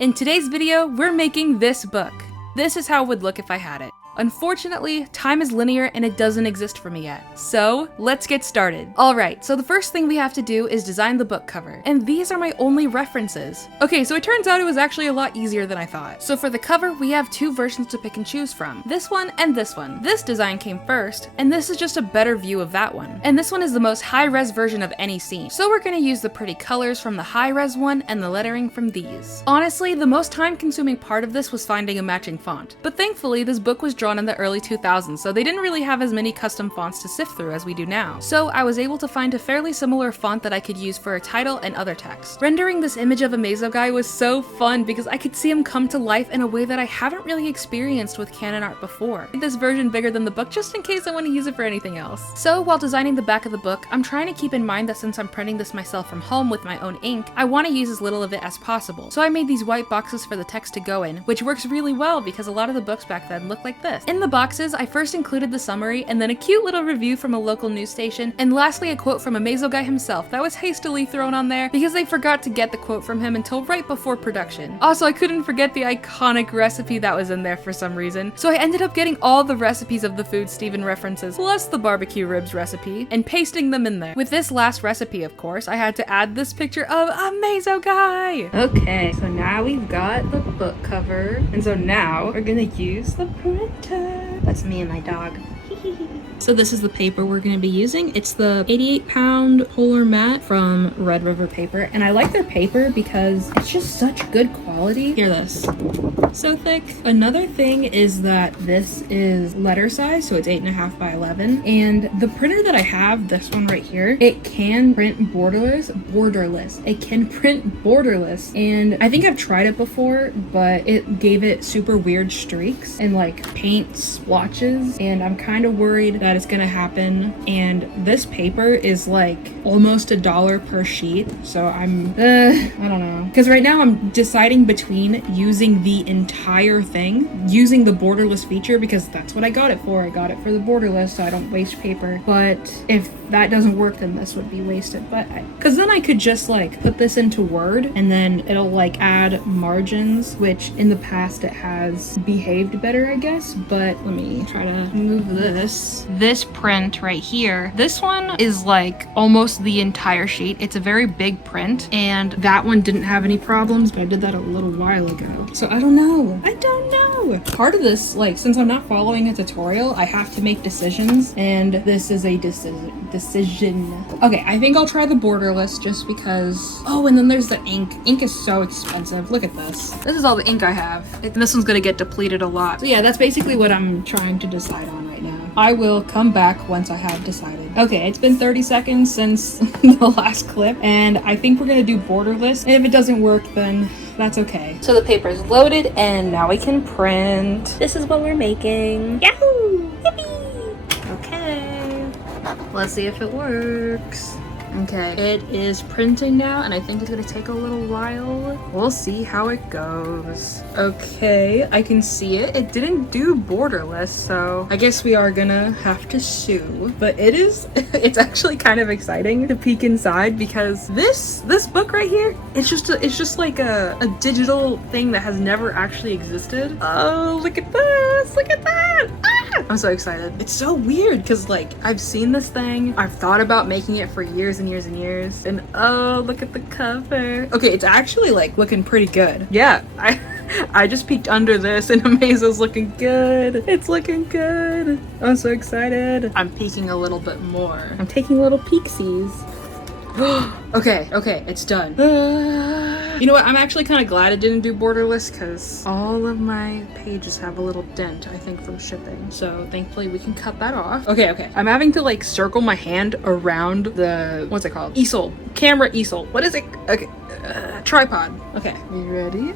In today's video, we're making this book. This is how it would look if I had it. Unfortunately, time is linear and it doesn't exist for me yet. So, let's get started. Alright, so the first thing we have to do is design the book cover. And these are my only references. Okay, so it turns out it was actually a lot easier than I thought. So for the cover, we have two versions to pick and choose from. This one and this one. This design came first, and this is just a better view of that one. And this one is the most high-res version of any scene. So we're gonna use the pretty colors from the high-res one and the lettering from these. Honestly, the most time-consuming part of this was finding a matching font. But thankfully, this book was drawn in the early 2000s, so they didn't really have as many custom fonts to sift through as we do now. So I was able to find a fairly similar font that I could use for a title and other text. Rendering this image of a Mazo guy was so fun because I could see him come to life in a way that I haven't really experienced with canon art before. I made this version bigger than the book just in case I want to use it for anything else. So while designing the back of the book, I'm trying to keep in mind that since I'm printing this myself from home with my own ink, I want to use as little of it as possible. So I made these white boxes for the text to go in, which works really well because a lot of the books back then looked like this. In the boxes, I first included the summary and then a cute little review from a local news station, and lastly a quote from a Mazo guy himself that was hastily thrown on there because they forgot to get the quote from him until right before production. Also, I couldn't forget the iconic recipe that was in there for some reason, so I ended up getting all the recipes of the food Steven references, plus the barbecue ribs recipe, and pasting them in there. With this last recipe, of course, I had to add this picture of a Mazo guy! Okay, so now we've got the book cover, and so now we're gonna use the printer. That's me and my dog. So this is the paper we're going to be using. It's the 88-pound Polar Mat from Red River Paper, and I like their paper because it's just such good quality. Hear this. So thick. Another thing is that this is letter size, so it's 8.5 by 11, and the printer that I have, this one right here, it can print borderless. It can print borderless, and I think I've tried it before, but it gave it super weird streaks and like paint splotches, and I'm kind of worried that it's gonna happen. And this paper is like almost $1 per sheet, so I don't know, because right now I'm deciding between using the entire thing, using the borderless feature because that's what I got it for. I got it for the borderless so I don't waste paper, but if that doesn't work then this would be wasted. But because then I could just like put this into Word and then it'll like add margins, which in the past it has behaved better, I guess. But let me try to move this print right here. This one is like almost the entire sheet. It's a very big print, and that one didn't have any problems, but I did that a little while ago. So I don't know. Part of this, like, since I'm not following a tutorial, I have to make decisions, and this is a decision. Okay, I think I'll try the borderless just because. Oh, and then there's the ink. Ink is so expensive. Look at this. This is all the ink I have. And this one's gonna get depleted a lot. So yeah, that's basically what I'm trying to decide on right now. I will come back once I have decided. Okay, it's been 30 seconds since the last clip, and I think we're gonna do borderless. And if it doesn't work, then that's okay. So the paper is loaded, and now we can print. This is what we're making. Yahoo! Yippee! Okay. Let's see if it works. Okay, it is printing now, and I think it's gonna take a little while. We'll see how it goes. Okay, I can see it. It didn't do borderless, so I guess we are gonna have to sue. But it's actually kind of exciting to peek inside because this book right here, it's just like a digital thing that has never actually existed. Oh, look at this! Look at that! Ah! I'm so excited. It's so weird because like I've seen this thing, I've thought about making it for years and years and years, and oh, look at the cover. Okay, it's actually like looking pretty good. Yeah, I just peeked under this and Amazo's looking good. It's looking good. I'm so excited. I'm peeking a little bit more. I'm taking little peeksies. Okay, it's done. You know what? I'm actually kind of glad it didn't do borderless because all of my pages have a little dent, I think, from shipping. So thankfully we can cut that off. Okay. I'm having to like circle my hand around the, what's it called? Easel. Camera easel. What is it? Okay. Tripod. Okay. You ready?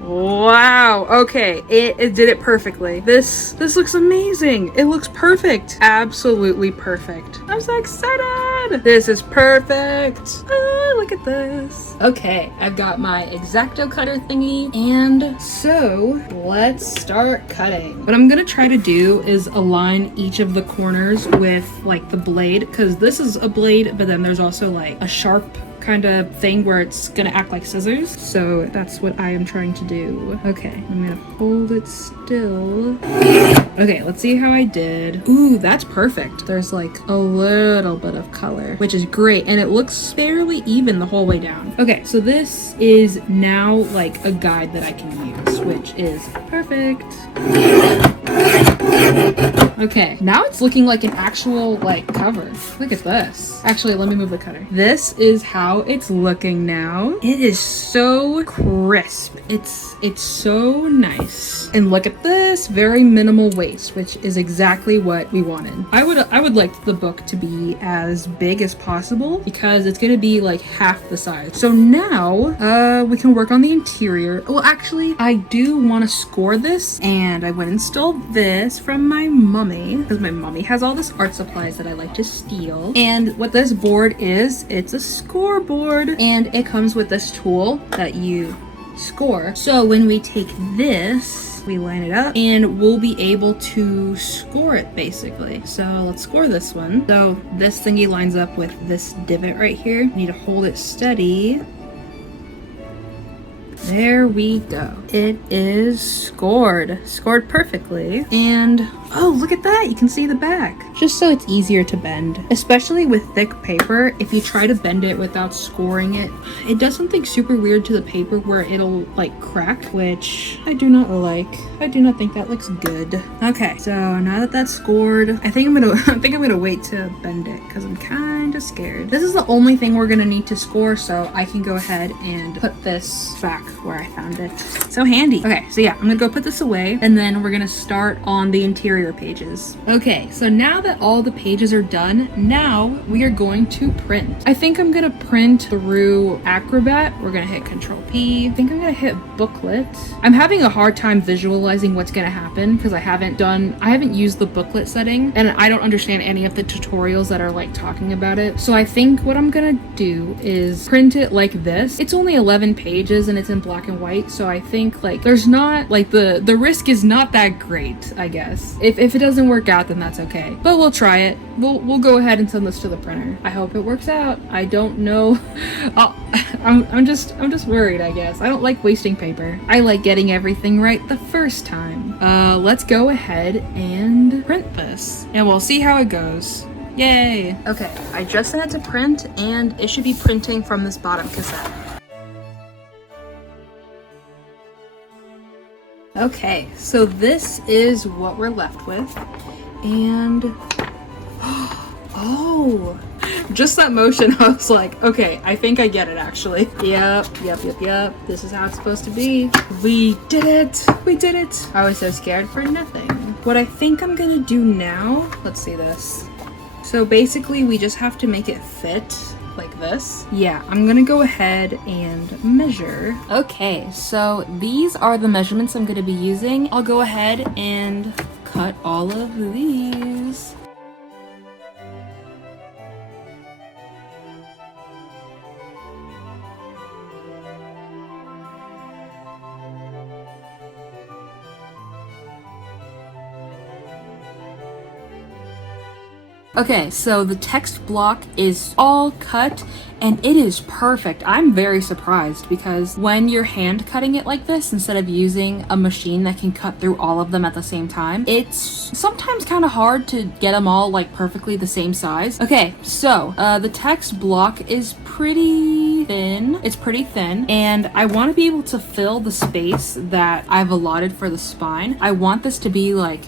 Wow, okay, it did it perfectly. This looks amazing. It looks perfect. Absolutely perfect. I'm so excited. This is perfect. Oh, look at this. Okay, I've got my X-Acto cutter thingy, and so let's start cutting. What I'm gonna try to do is align each of the corners with like the blade, because this is a blade, but then there's also like a sharp kind of thing where it's gonna act like scissors. So that's what I am trying to do. Okay, I'm gonna hold it still. Okay, let's see how I did. Ooh, that's perfect. There's like a little bit of color, which is great. And it looks fairly even the whole way down. Okay, so this is now like a guide that I can use, which is perfect. Okay, now it's looking like an actual like cover. Look at this. Actually, let me move the cutter. This is how it's looking now. It is so crisp. It's so nice. And look at this, very minimal waste, which is exactly what we wanted. I would like the book to be as big as possible because it's gonna be like half the size. So now we can work on the interior. Well, actually, I do want to score this, and I went and stole this from my mommy because my mommy has all this art supplies that I like to steal. And what this board is, it's a scoreboard, and it comes with this tool that you score. So when we take this, we line it up and we'll be able to score it basically. So let's score this one. So this thingy lines up with this divot right here. You need to hold it steady. There we go. It is scored perfectly. And oh, look at that. You can see the back. Just so it's easier to bend, especially with thick paper. If you try to bend it without scoring it, it does something super weird to the paper where it'll like crack, which I do not like. I do not think that looks good. Okay, so now that that's scored, I think I'm gonna wait to bend it because I'm kind of scared. This is the only thing we're gonna need to score, so I can go ahead and put this back where I found it. So handy. Okay, so yeah, I'm gonna go put this away, and then we're gonna start on the interior pages. Okay, so now that all the pages are done, now we are going to print. I think I'm gonna print through Acrobat. We're gonna hit Control P. I think I'm gonna hit booklet. I'm having a hard time visualizing what's gonna happen because I haven't used the booklet setting, and I don't understand any of the tutorials that are like talking about it. So I think what I'm gonna do is print it like this. It's only 11 pages and it's in black and white, so I think like there's not like the risk is not that great, I guess. If it doesn't work out, then that's okay, but we'll try it. We'll go ahead and send this to the printer. I hope it works out. I don't know. I'm just worried, I guess. I don't like wasting paper. I like getting everything right the first time. Let's go ahead and print this and we'll see how it goes. Yay. Okay, I just sent it to print and it should be printing from this bottom cassette. Okay, so this is what we're left with, and oh, just that motion, I was like, okay, I think I get it actually. Yep, this is how it's supposed to be. We did it. I was so scared for nothing. What I think I'm gonna do now, let's see this. So basically we just have to make it fit like this. Yeah, I'm gonna go ahead and measure. Okay, so these are the measurements I'm gonna be using. I'll go ahead and cut all of these. Okay, so the text block is all cut and it is perfect. I'm very surprised because when you're hand cutting it like this, instead of using a machine that can cut through all of them at the same time, it's sometimes kind of hard to get them all like perfectly the same size. Okay, so the text block is pretty thin. It's pretty thin, and I want to be able to fill the space that I've allotted for the spine. I want this to be like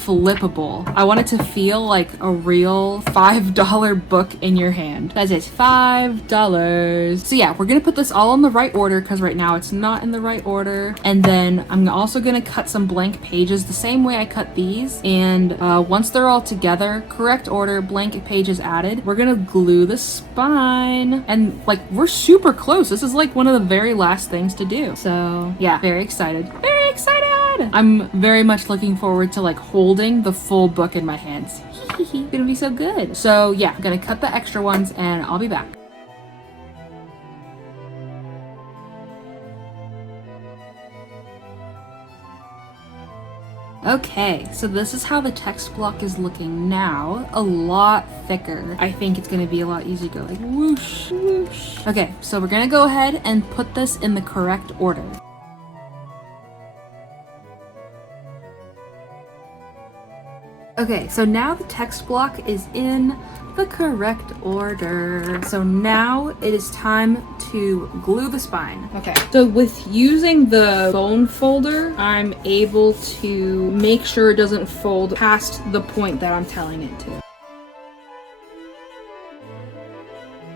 flippable. I want it to feel like a real $5 book in your hand. That is $5. So yeah, we're gonna put this all in the right order because right now it's not in the right order. And then I'm also gonna cut some blank pages the same way I cut these. And once they're all together, correct order, blank pages added, we're gonna glue the spine. And like, we're super close. This is like one of the very last things to do. So yeah, very excited. Very excited! I'm very much looking forward to like holding the full book in my hands. It's gonna be so good. So yeah, I'm gonna cut the extra ones and I'll be back. Okay, so this is how the text block is looking now. A lot thicker. I think it's gonna be a lot easier to go like whoosh, whoosh. Okay, so we're gonna go ahead and put this in the correct order. Okay, so now the text block is in the correct order. So now it is time to glue the spine. Okay, so with using the bone folder, I'm able to make sure it doesn't fold past the point that I'm telling it to.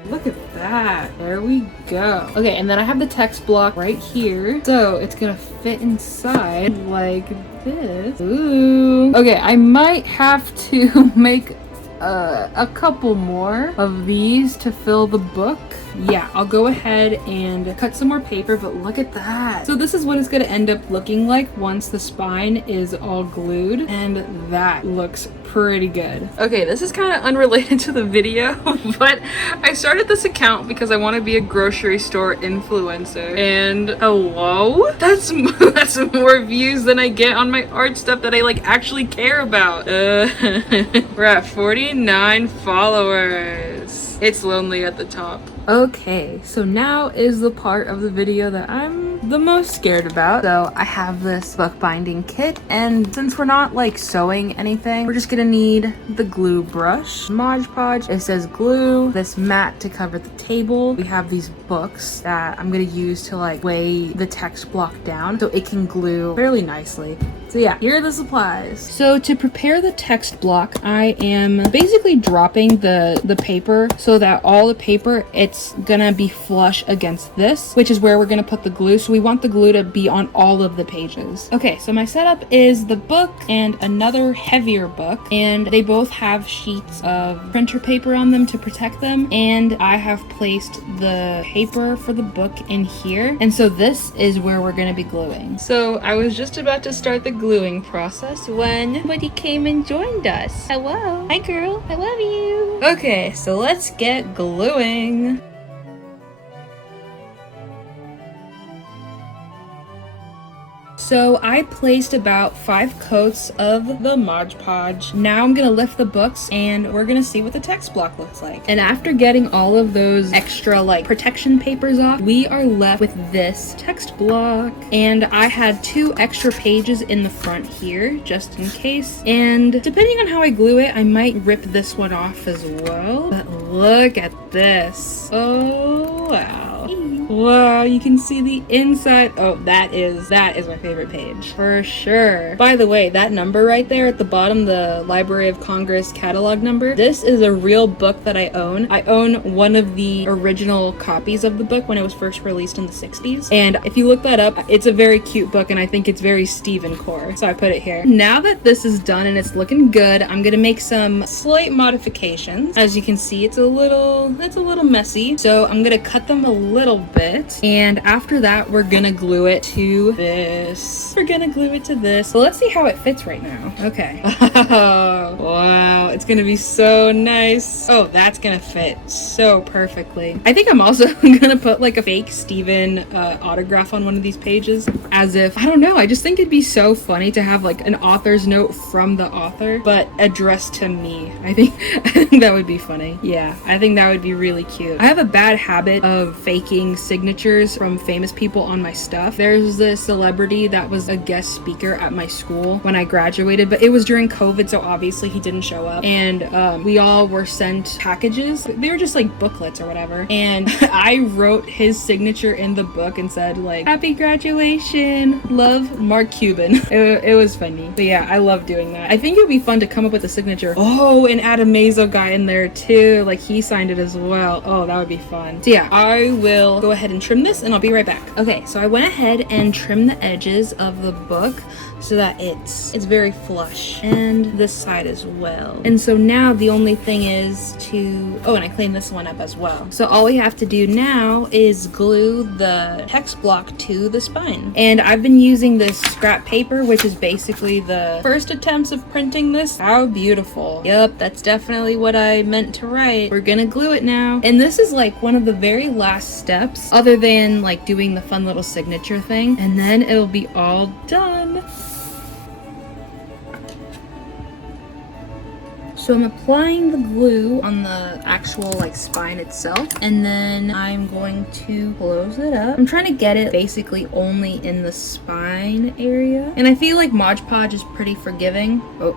Look at that. There we go. Okay, and then I have the text block right here. So it's gonna fit inside like this. Ooh. Okay, I might have to make a couple more of these to fill the book. Yeah, I'll go ahead and cut some more paper, but look at that. So this is what it's gonna end up looking like once the spine is all glued, and that looks pretty good. Okay, this is kind of unrelated to the video, but I started this account because I want to be a grocery store influencer, and hello? That's more views than I get on my art stuff that I like actually care about. We're at 49 followers. It's lonely at the top. Okay, so now is the part of the video that I'm the most scared about. So I have this bookbinding kit, and since we're not like sewing anything, we're just gonna need the glue brush, Mod Podge. It says glue, this mat to cover the table. We have these books that I'm gonna use to like weigh the text block down so it can glue fairly nicely. So yeah, here are the supplies. So to prepare the text block, I am basically dropping the paper so that all the paper, it's gonna be flush against this, which is where we're gonna put the glue. So we want the glue to be on all of the pages. Okay, so my setup is the book and another heavier book, and they both have sheets of printer paper on them to protect them, and I have placed the paper for the book in here, and so this is where we're gonna be gluing. So I was just about to start the gluing process when somebody came and joined us. Hello. Hi girl, I love you. Okay, so let's get gluing. So I placed about 5 coats of the Mod Podge. Now I'm gonna lift the books and we're gonna see what the text block looks like. And after getting all of those extra like protection papers off, we are left with this text block. And I had 2 extra pages in the front here, just in case. And depending on how I glue it, I might rip this one off as well. But look at this. Oh, wow. Wow, you can see the inside. Oh, that is my favorite page for sure. By the way, that number right there at the bottom, the Library of Congress catalog number, this is a real book that I own. I own one of the original copies of the book when it was first released in the 60s. And if you look that up, it's a very cute book and I think it's very Stephen core. So I put it here. Now that this is done and it's looking good, I'm gonna make some slight modifications. As you can see, it's a little messy. So I'm gonna cut them a little bit, and after that we're gonna glue it to this. We're gonna glue it to this. So let's see how it fits right now. Okay. Wow, it's gonna be so nice. Oh, that's gonna fit so perfectly. I think I'm also gonna put like a fake Stephen autograph on one of these pages, as if, I don't know, I just think it'd be so funny to have like an author's note from the author but addressed to me. I think that would be funny. Yeah, I think that would be really cute. I have a bad habit of faking signatures from famous people on my stuff. There's this celebrity that was a guest speaker at my school when I graduated, but it was during COVID, so obviously he didn't show up. And we all were sent packages. They were just like booklets or whatever. And I wrote his signature in the book and said like, "Happy graduation, love, Mark Cuban." It was funny. But yeah, I love doing that. I think it would be fun to come up with a signature. Oh, and add a Mazo guy in there too. Like he signed it as well. Oh, that would be fun. So yeah, I will go ahead and trim this and I'll be right back. Okay, so I went ahead and trimmed the edges of the book so that it's very flush, and this side as well. And so now the only thing is to, oh, and I cleaned this one up as well. So all we have to do now is glue the text block to the spine. And I've been using this scrap paper, which is basically the first attempts of printing this. How beautiful. Yep, that's definitely what I meant to write. We're gonna glue it now. And this is like one of the very last steps, other than like doing the fun little signature thing. And then it'll be all done. So I'm applying the glue on the actual like spine itself, and then I'm going to close it up. I'm trying to get it basically only in the spine area, and I feel like Mod Podge is pretty forgiving. Oh,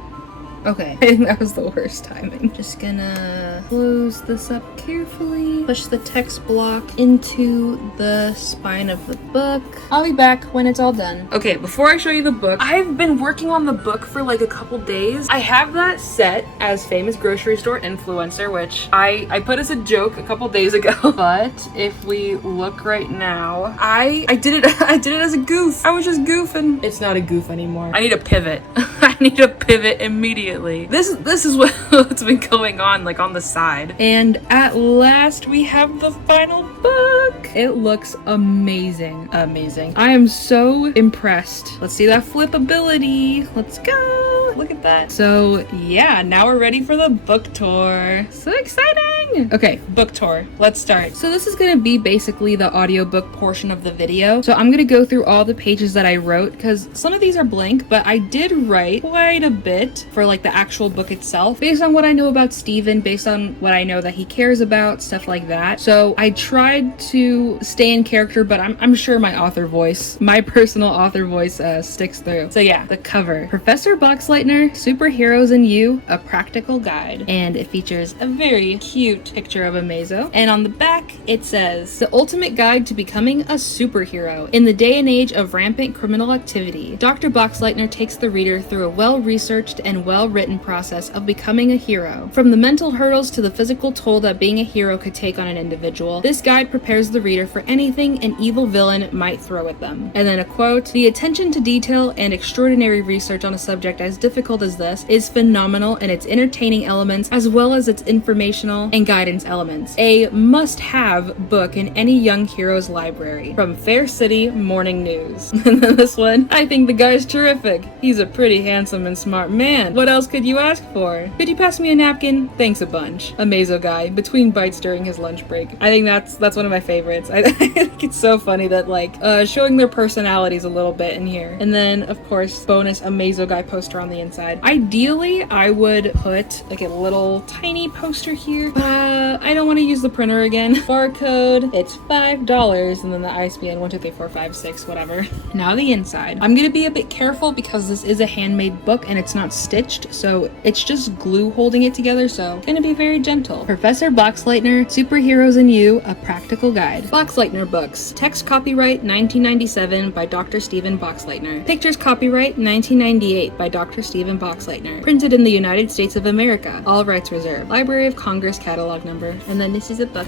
okay. I think that was the worst timing. Just gonna close this up carefully, push the text block into the spine of the book. I'll be back when it's all done. Okay, before I show you the book, I've been working on the book for like a couple days. I have that set as famous grocery store influencer, which I put as a joke a couple days ago. But if we look right now, I did it I did it as a goof. I was just goofing. It's not a goof anymore. I need a pivot. I need a pivot immediately. This is what's been going on like on the side. And at last we have the final book. It looks amazing. Amazing. I am so impressed. Let's see that flippability. Let's go. Look at that. So yeah, now we're ready for the book tour. So exciting. Okay, book tour. Let's start. So this is gonna be basically the audiobook portion of the video. So I'm gonna go through all the pages that I wrote because some of these are blank, but I did write quite a bit for like the actual book itself based on what I know about Steven, based on what I know that he cares about, stuff like that. So I tried to stay in character, but I'm sure my author voice, my personal author voice sticks through. So yeah, the cover. Professor Boxleitner, Superheroes and You, A Practical Guide. And it features a very cute picture of a Mazo. And on the back, it says, The Ultimate Guide to Becoming a Superhero. In the day and age of rampant criminal activity, Dr. Boxleitner takes the reader through a well-researched and well-written process of becoming a hero. From the mental hurdles to the physical toll that being a hero could take on an individual, this guide prepares the reader for anything an evil villain might throw at them. And then a quote, The attention to detail and extraordinary research on a subject as difficult as this is phenomenal in its entertaining elements as well as its informational and guidance elements. A must-have book in any young hero's library. From Fair City Morning News. And then this one, I think the guy's terrific. He's a pretty handsome and smart man. What else could you ask for? Could you pass me a napkin? Thanks a bunch. A Mazo guy, between bites during his lunch break. I think that's one of my favorites. I think it's so funny that like showing their personalities a little bit in here. And then of course, bonus a Mazo guy poster on the inside. Ideally, I would put like a little tiny poster here, but I don't want to use the printer again. Barcode, it's $5, and then the ISBN 1, 2, 3, 4, 5, 6, whatever. Now the inside. I'm gonna be a bit careful because this is a handmade book and it's not stitched, so it's just glue holding it together, so gonna be very gentle. Professor Boxleitner, Superheroes and You, A Practical Guide. Boxleitner Books. Text copyright 1997 by Dr. Stephen Boxleitner. Pictures copyright 1998 by Dr. Stephen Boxleitner. Printed in the United States of America. All rights reserved. Library of Congress catalog number. And then this is a book.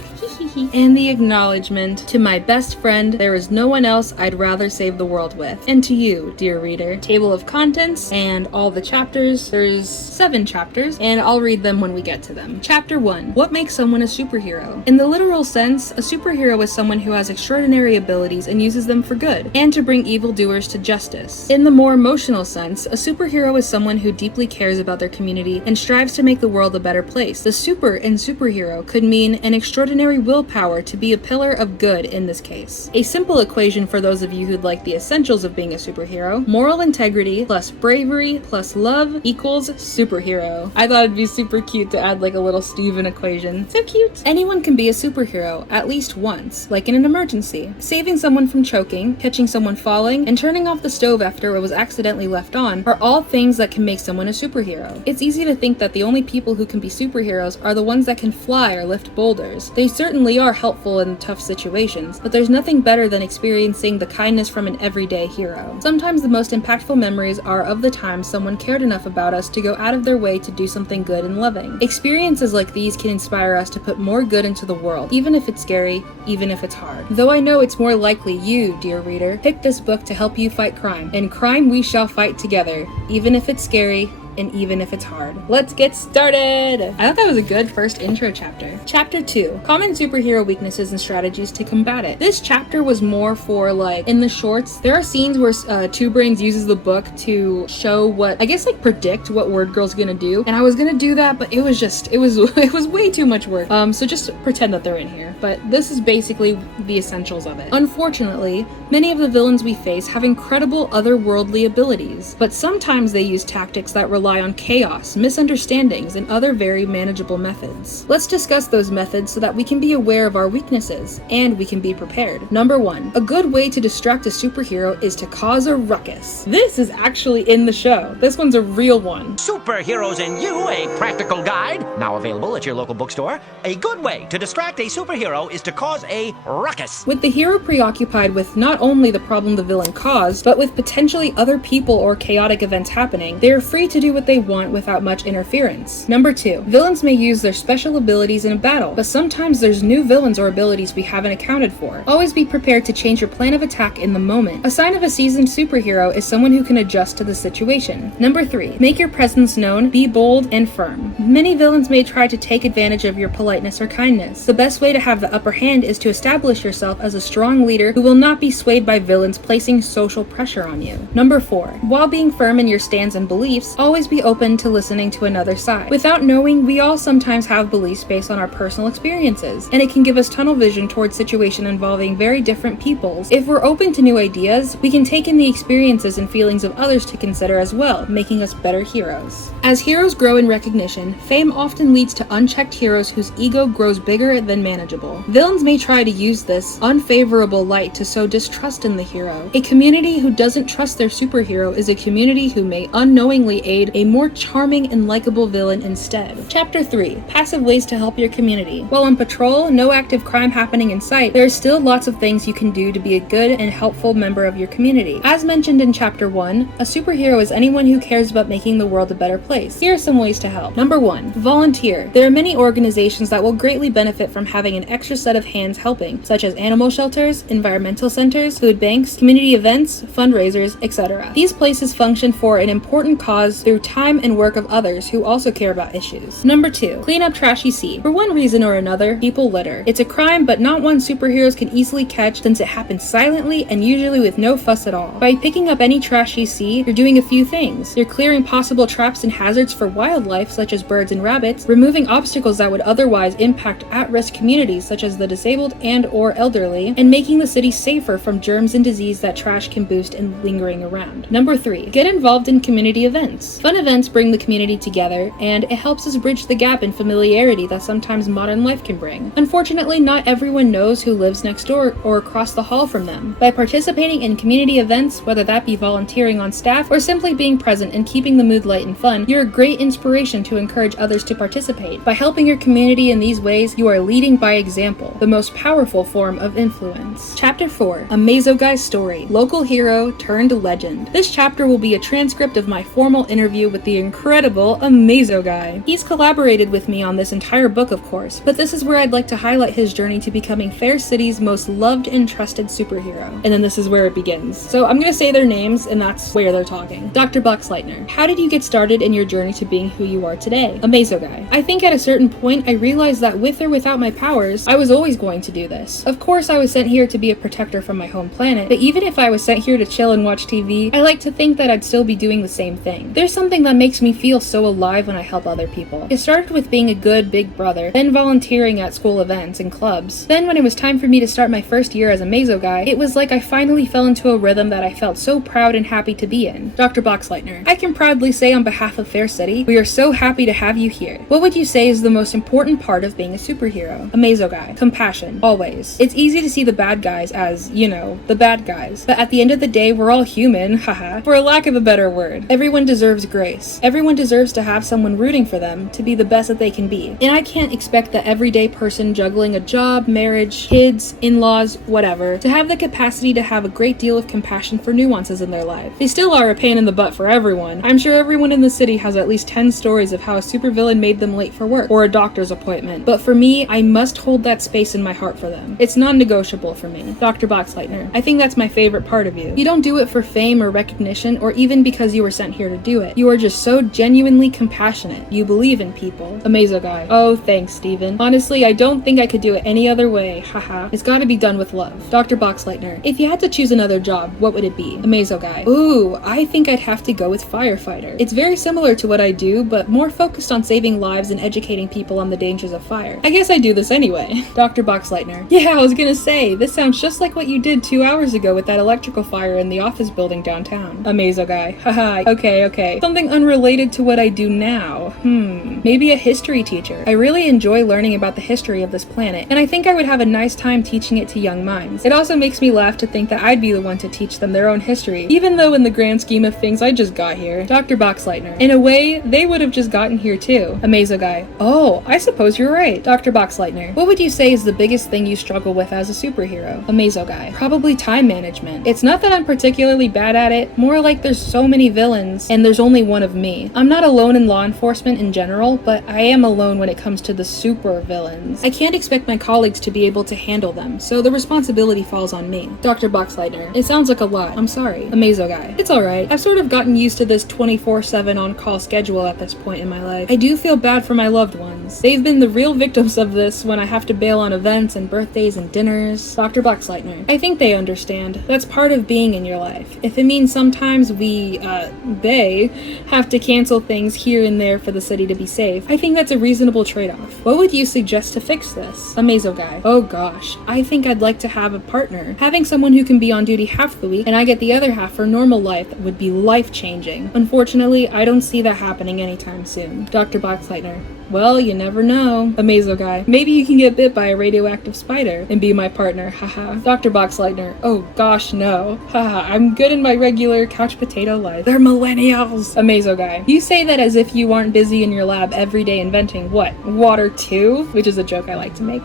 And the acknowledgement. To my best friend, there is no one else I'd rather save the world with. And to you, dear reader. Table of contents and all the chapters. There's 7 chapters, and I'll read them when we get to them. Chapter 1. What makes someone a superhero? In the literal sense, a superhero is someone who has extraordinary abilities and uses them for good, and to bring evildoers to justice. In the more emotional sense, a superhero is someone who deeply cares about their community and strives to make the world a better place. The super in superhero could mean an extraordinary willpower to be a pillar of good in this case. A simple equation for those of you who'd like the essentials of being a superhero: moral integrity plus bravery plus love equals superhero. I thought it'd be super cute to add like a little Steven equation. So cute. Anyone can be a superhero at least once, like in an emergency. Saving someone from choking, catching someone falling, and turning off the stove after it was accidentally left on are all things that can make someone a superhero. It's easy to think that the only people who can be superheroes are the ones that can fly or lift boulders. They certainly are helpful in tough situations, but there's nothing better than experiencing the kindness from an everyday hero. Sometimes the most impactful memories are of the time someone cared enough about us to go out of their way to do something good and loving. Experiences like these can inspire us to put more good into the world, even if it's scary, even if it's hard. Though I know it's more likely you, dear reader, picked this book to help you fight crime. And crime we shall fight together, even if it's scary, and even if it's hard. Let's get started! I thought that was a good first intro chapter. Chapter 2. Common superhero weaknesses and strategies to combat it. This chapter was more for like, in the shorts, there are scenes where Two Brains uses the book to show what, I guess like predict what WordGirl's gonna do. And I was gonna do that, but it was it was way too much work. So just pretend that they're in here. But this is basically the essentials of it. Unfortunately, many of the villains we face have incredible otherworldly abilities, but sometimes they use tactics that rely on chaos, misunderstandings, and other very manageable methods. Let's discuss those methods so that we can be aware of our weaknesses, and we can be prepared. Number 1. A good way to distract a superhero is to cause a ruckus. This is actually in the show. This one's a real one. Superheroes and You, a practical guide, now available at your local bookstore. A good way to distract a superhero is to cause a ruckus. With the hero preoccupied with not only the problem the villain caused, but with potentially other people or chaotic events happening, they are free to do what they want without much interference. Number 2. Villains may use their special abilities in a battle, but sometimes there's new villains or abilities we haven't accounted for. Always be prepared to change your plan of attack in the moment. A sign of a seasoned superhero is someone who can adjust to the situation. Number 3. Make your presence known, be bold and firm. Many villains may try to take advantage of your politeness or kindness. The best way to have the upper hand is to establish yourself as a strong leader who will not be swayed by villains placing social pressure on you. Number 4. While being firm in your stance and beliefs, always be open to listening to another side. Without knowing, we all sometimes have beliefs based on our personal experiences, and it can give us tunnel vision towards situations involving very different peoples. If we're open to new ideas, we can take in the experiences and feelings of others to consider as well, making us better heroes. As heroes grow in recognition, fame often leads to unchecked heroes whose ego grows bigger than manageable. Villains may try to use this unfavorable light to sow distrust in the hero. A community who doesn't trust their superhero is a community who may unknowingly aid a more charming and likable villain instead. Chapter 3. Passive ways to help your community. While on patrol, no active crime happening in sight, there are still lots of things you can do to be a good and helpful member of your community. As mentioned in Chapter 1, a superhero is anyone who cares about making the world a better place. Here are some ways to help. Number 1. Volunteer. There are many organizations that will greatly benefit from having an extra set of hands helping, such as animal shelters, environmental centers, food banks, community events, fundraisers, etc. These places function for an important cause through time and work of others who also care about issues. Number 2. Clean up trashy sea. For one reason or another, people litter. It's a crime, but not one superheroes can easily catch since it happens silently and usually with no fuss at all. By picking up any trashy sea, you're doing a few things. You're clearing possible traps and hazards for wildlife such as birds and rabbits, removing obstacles that would otherwise impact at-risk communities such as the disabled and or elderly, and making the city safer from germs and disease that trash can boost and lingering around. Number 3. Get involved in community events. Fun events bring the community together, and it helps us bridge the gap in familiarity that sometimes modern life can bring. Unfortunately, not everyone knows who lives next door or across the hall from them. By participating in community events, whether that be volunteering on staff or simply being present and keeping the mood light and fun, you're a great inspiration to encourage others to participate. By helping your community in these ways, you are leading by example, the most powerful form of influence. Chapter 4. A Mazo Guy's Story. Local hero turned legend. This chapter will be a transcript of my formal interview with the incredible Mazo Guy. He's collaborated with me on this entire book, of course, but this is where I'd like to highlight his journey to becoming Fair City's most loved and trusted superhero. And then this is where it begins. So I'm gonna say their names, and that's where they're talking. Dr. Boxleitner. How did you get started in your journey to being who you are today? Mazo Guy. I think at a certain point I realized that with or without my powers, I was always going to do this. Of course I was sent here to be a protector from my home planet, but even if I was sent here to chill and watch TV, I like to think that I'd still be doing the same thing. There's something that makes me feel so alive when I help other people. It started with being a good big brother, then volunteering at school events and clubs. Then when it was time for me to start my first year as a Mazo Guy, it was like I finally fell into a rhythm that I felt so proud and happy to be in. Dr. Boxleitner. I can proudly say on behalf of Fair City, we are so happy to have you here. What would you say is the most important part of being a superhero? Mazo Guy. Compassion. Always. It's easy to see the bad guys as, you know, the bad guys. But at the end of the day, we're all human, haha, for a lack of a better word. Everyone deserves grace. Everyone deserves to have someone rooting for them to be the best that they can be. And I can't expect the everyday person juggling a job, marriage, kids, in-laws, whatever, to have the capacity to have a great deal of compassion for nuances in their life. They still are a pain in the butt for everyone. I'm sure everyone in the city has at least 10 stories of how a supervillain made them late for work or a doctor's appointment. But for me, I must hold that space in my heart for them. It's non-negotiable for me. Dr. Boxleitner. I think that's my favorite part of you. You don't do it for fame or recognition or even because you were sent here to do it. You are just so genuinely compassionate. You believe in people. Mazo Guy. Oh, thanks, Steven. Honestly, I don't think I could do it any other way. Haha. It's gotta be done with love. Dr. Boxleitner. If you had to choose another job, what would it be? Mazo Guy. Ooh, I think I'd have to go with firefighter. It's very similar to what I do, but more focused on saving lives and educating people on the dangers of fire. I guess I do this anyway. Dr. Boxleitner. Yeah, I was gonna say, this sounds just like what you did 2 hours ago with that electrical fire in the office building downtown. Mazo Guy. Haha. Okay. Something unrelated to what I do now. Maybe a history teacher. I really enjoy learning about the history of this planet, and I think I would have a nice time teaching it to young minds. It also makes me laugh to think that I'd be the one to teach them their own history, even though in the grand scheme of things I just got here. Dr. Boxleitner. In a way, they would have just gotten here too. Amazo Guy. Oh, I suppose you're right. Dr. Boxleitner. What would you say is the biggest thing you struggle with as a superhero? Amazo Guy. Probably time management. It's not that I'm particularly bad at it, more like there's so many villains, and there's only one of me. I'm not alone in law enforcement in general, but I am alone when it comes to the super villains. I can't expect my colleagues to be able to handle them, so the responsibility falls on me. Dr. Boxleitner. It sounds like a lot. I'm sorry. Amazo Guy. It's alright. I've sort of gotten used to this 24/7 on-call schedule at this point in my life. I do feel bad for my loved ones. They've been the real victims of this when I have to bail on events and birthdays and dinners. Dr. Boxleitner. I think they understand. That's part of being in your life. If it means sometimes they have to cancel things here and there for the city to be safe, I think that's a reasonable trade-off. What would you suggest to fix this? Amazo Guy. Oh gosh, I think I'd like to have a partner. Having someone who can be on duty half the week and I get the other half for normal life would be life-changing. Unfortunately, I don't see that happening anytime soon. Dr. Boxleitner. Well, you never know. Amazo Guy. Maybe you can get bit by a radioactive spider and be my partner, haha. Dr. Boxleitner. Oh gosh, no. Haha, I'm good in my regular couch potato life. They're millennials. Amazo Guy. You say that as if you aren't busy in your lab every day inventing what? Water too? Which is a joke I like to make.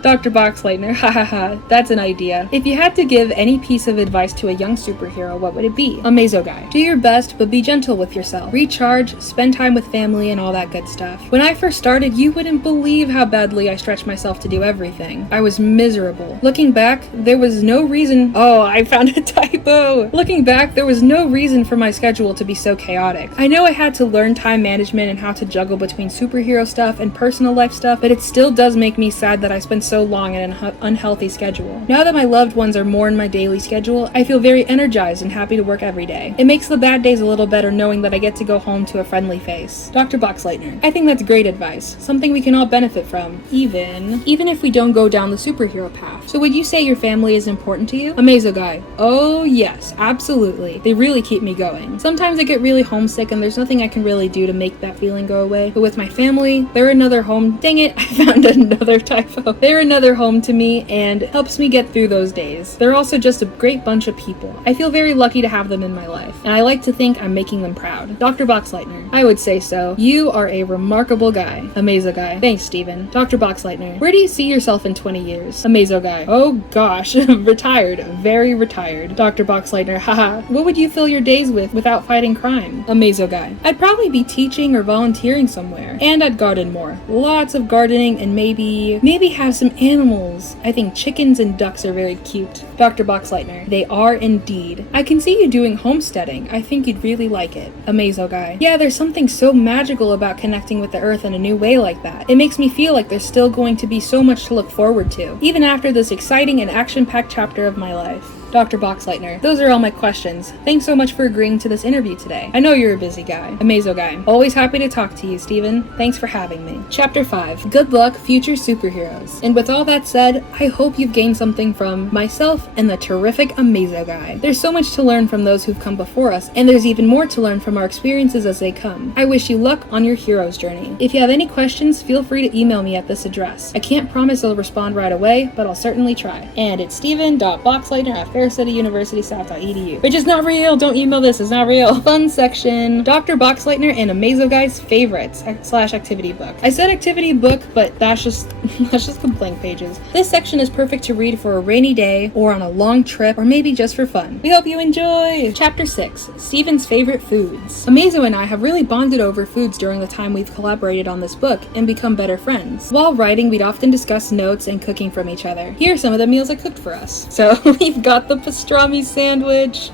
Dr. Boxleitner. Hahaha, that's an idea. If you had to give any piece of advice to a young superhero, what would it be? Amazo Guy. Do your best, but be gentle with yourself. Recharge, spend time with family, and all that good stuff. When I first started, you wouldn't believe how badly I stretched myself to do everything. I was miserable. Looking back, there was no reason— Oh, I found a typo! Looking back, there was no reason for my schedule to be so chaotic. I know I had to learn time management and how to juggle between superhero stuff and personal life stuff, but it still does make me sad that I spent so long in an unhealthy schedule. Now that my loved ones are more in my daily schedule, I feel very energized and happy to work every day. It makes the bad days a little better knowing that I get to go home to a friendly face. Dr. Boxleitner. I think that's great advice. Something we can all benefit from, even if we don't go down the superhero path. So would you say your family is important to you? Amazo Guy. Oh yes, absolutely. They really keep me going. Sometimes I get really homesick and there's nothing I can really do to make that feeling go away. But with my family, they're another home— Dang it, I found another typo. They're another home to me and helps me get through those days. They're also just a great bunch of people. I feel very lucky to have them in my life, and I like to think I'm making them proud. Dr. Boxleitner. I would say so. You are a remarkable guy. Amazo Guy. Thanks, Steven. Dr. Boxleitner. Where do you see yourself in 20 years? Amazo Guy. Oh gosh, retired. Very retired. Dr. Boxleitner. Haha. What would you fill your days with without fighting crime? Amazo Guy. I'd probably be teaching or volunteering somewhere, and I'd garden more. Lots of gardening, and maybe have some animals. I think chickens and ducks are very cute. Dr. Boxleitner. They are indeed. I can see you doing homesteading. I think you'd really like it. Amazo Guy. Yeah, there's something so magical about connecting with the earth in a new way like that. It makes me feel like there's still going to be so much to look forward to, even after this exciting and action-packed chapter of my life. Dr. Boxleitner. Those are all my questions. Thanks so much for agreeing to this interview today. I know you're a busy guy. Amazo Guy. Always happy to talk to you, Steven. Thanks for having me. Chapter 5. Good luck, future superheroes. And with all that said, I hope you've gained something from myself and the terrific Amazo Guy. There's so much to learn from those who've come before us, and there's even more to learn from our experiences as they come. I wish you luck on your hero's journey. If you have any questions, feel free to email me at this address. I can't promise I'll respond right away, but I'll certainly try. And it's steven.boxleitner@faircityuniversitysouth.edu. Which is not real! Don't email this, it's not real. Fun section. Dr. Boxleitner and Amazo Guy's favorites / activity book. I said activity book, but that's just the blank pages. This section is perfect to read for a rainy day, or on a long trip, or maybe just for fun. We hope you enjoy! Chapter 6. Steven's favorite foods. Amazo and I have really bonded over foods during the time we've collaborated on this book and become better friends. While writing, we'd often discuss notes and cooking from each other. Here are some of the meals I cooked for us. So, we've got the pastrami sandwich.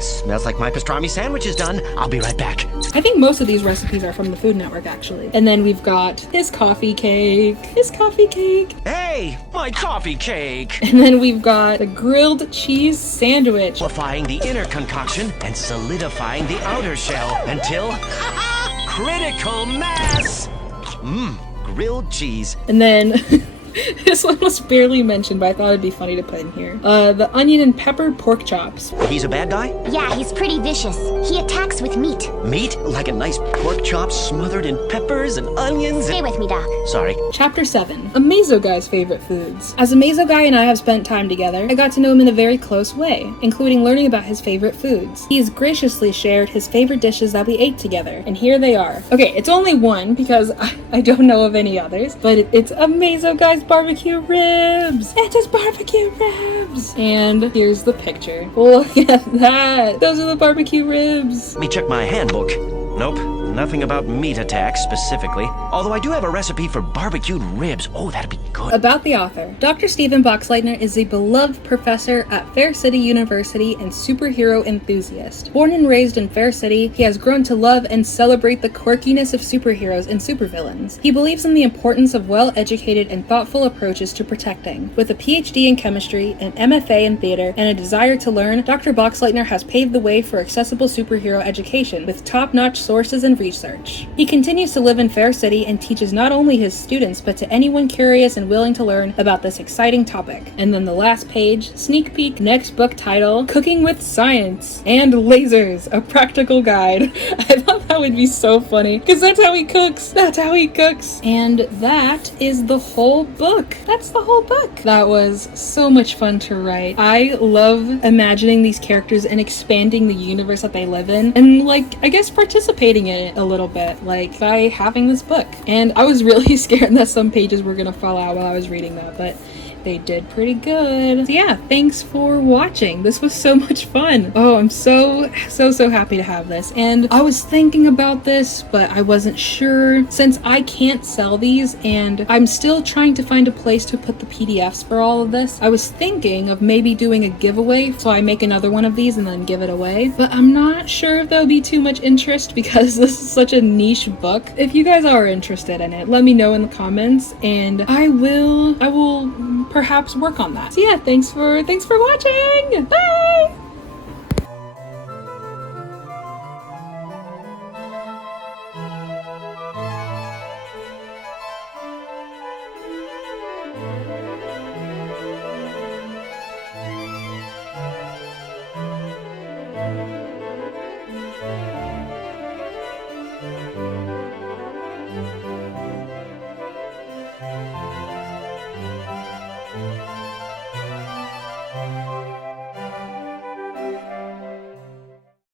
Smells like my pastrami sandwich is done. I'll be right back. I think most of these recipes are from the Food Network, actually. And then we've got his coffee cake. Hey, my coffee cake. And then we've got the grilled cheese sandwich. Amplifying the inner concoction and solidifying the outer shell until critical mass. Grilled cheese. And then This one was barely mentioned, but I thought it'd be funny to put in here. The onion and pepper pork chops. He's a bad guy? Yeah, he's pretty vicious. He attacks with meat. Meat? Like a nice pork chop smothered in peppers and onions? Stay with me, Doc. Sorry. Chapter 7. A Mazo Guy's favorite foods. As a Mazo Guy and I have spent time together, I got to know him in a very close way, including learning about his favorite foods. He has graciously shared his favorite dishes that we ate together, and here they are. Okay, it's only one because I don't know of any others, but it's a Mazo Guy's barbecue ribs. It's his barbecue ribs. And here's the picture. Look at that. Those are the barbecue ribs. Let me check my handbook. Nope, nothing about meat attacks specifically. Although I do have a recipe for barbecued ribs. Oh, that'd be good. About the author. Dr. Stephen Boxleitner is a beloved professor at Fair City University and superhero enthusiast. Born and raised in Fair City, he has grown to love and celebrate the quirkiness of superheroes and supervillains. He believes in the importance of well-educated and thoughtful approaches to protecting. With a PhD in chemistry, an MFA in theater, and a desire to learn, Dr. Boxleitner has paved the way for accessible superhero education with top-notch sources and research. He continues to live in Fair City and teaches not only his students but to anyone curious and willing to learn about this exciting topic. And then the last page, sneak peek, next book title, Cooking with Science and Lasers, a Practical Guide. I thought that would be so funny because that's how he cooks. That's how he cooks. And that is the whole book. That's the whole book. That was so much fun to write. I love imagining these characters and expanding the universe that they live in and, like, I guess participating in it a little bit, like, by having this book. And I was really scared that some pages were gonna fall out while I was reading that, but they did pretty good. So yeah, thanks for watching. This was so much fun. Oh, I'm so happy to have this. And I was thinking about this, but I wasn't sure. Since I can't sell these and I'm still trying to find a place to put the PDFs for all of this, I was thinking of maybe doing a giveaway so I make another one of these and then give it away. But I'm not sure if there'll be too much interest because this is such a niche book. If you guys are interested in it, let me know in the comments and I will perhaps work on that. So yeah, thanks for watching. Bye.